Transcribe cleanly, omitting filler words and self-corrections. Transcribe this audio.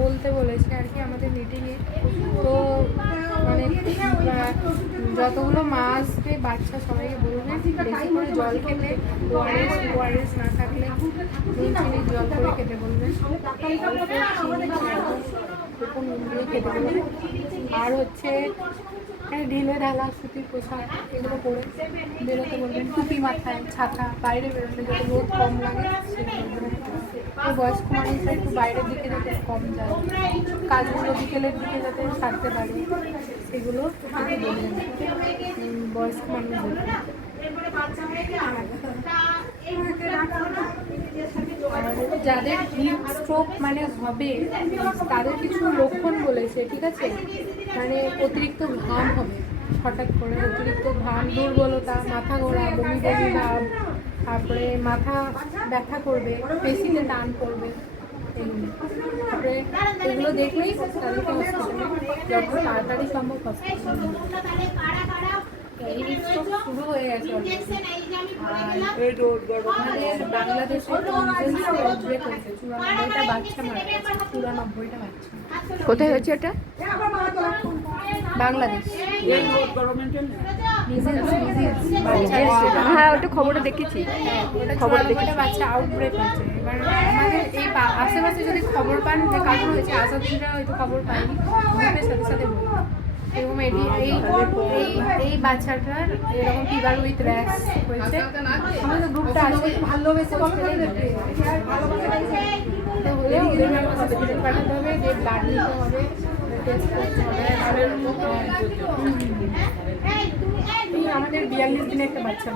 বলতে বলেছে আর কি আমাদের মিটিংয়ে। তো মানে যতগুলো মা আসবে বাচ্চা সবাইকে বলবে বেশি করে জল খেতে, ওআরএস না থাকলে নুন চিনির জল করে খেতে বলবেন, নুন দিয়ে খেতে বলবেন। আর হচ্ছে ঢিলে ঢালা সুতির পোশাক এগুলো পরে বেরোতে বলবেন, টুপি মাথায়, ছাতা, বাইরে বেরোলে যাতে রোদ কম লাগে সেগুলো। বয়স্ক মানুষরা একটু বাইরের দিকে যাতে কম যায়, কাজগুলো বিকেলের দিকে যাতে সারতে পারে সেগুলো বলবেন বয়স্ক মানুষদের। যাদের হিট স্ট্রোক মানে হবে তাদের কিছু লক্ষণ বলেছে, ঠিক আছে? মানে অতিরিক্ত ঘাম হবে, হঠাৎ করে অতিরিক্ত ঘাম, দুর্বলতা, মাথা ঘোরা, বমি বমি ভাব, তারপরে মাথা ব্যথা করবে, পেশিতে টান পড়বে, তারপরে এগুলো দেখলেই তাদেরকে যত তাড়াতাড়ি সম্ভব হসপিটালে। এই রিস্ক শুরু হয়ে গেছে আমাদের বাংলাদেশে। 94টা বাচ্চা মারা গেছে, 94টা বাচ্চা। কোথায় হয়েছে এটা? বাংলাদেশ। হ্যাঁ, ওটা খবরে দেখেছি। খবর দেখে বাচ্চা আউটব্রেক হয়েছে। এবার আমাদের এই আশেপাশে যদি খবর পান যে কারণ হয়েছে, আসাদিনরা হয়তো খবর পায়নি, গ্রুপের সাথে সাথে বলবো এরকম এই বাচ্চাটার এরকম ফিভার উইথ র্যাশ হয়েছে। আমাদের গ্রুপটা আছে, ভালোবেসে তো হলে ওদের হসপিটাল পাঠাতে হবে, যে ব্লাড নিতে হবে, টেস্ট করতে হবে। আমাদের 42 দিনে একটা বাচ্চা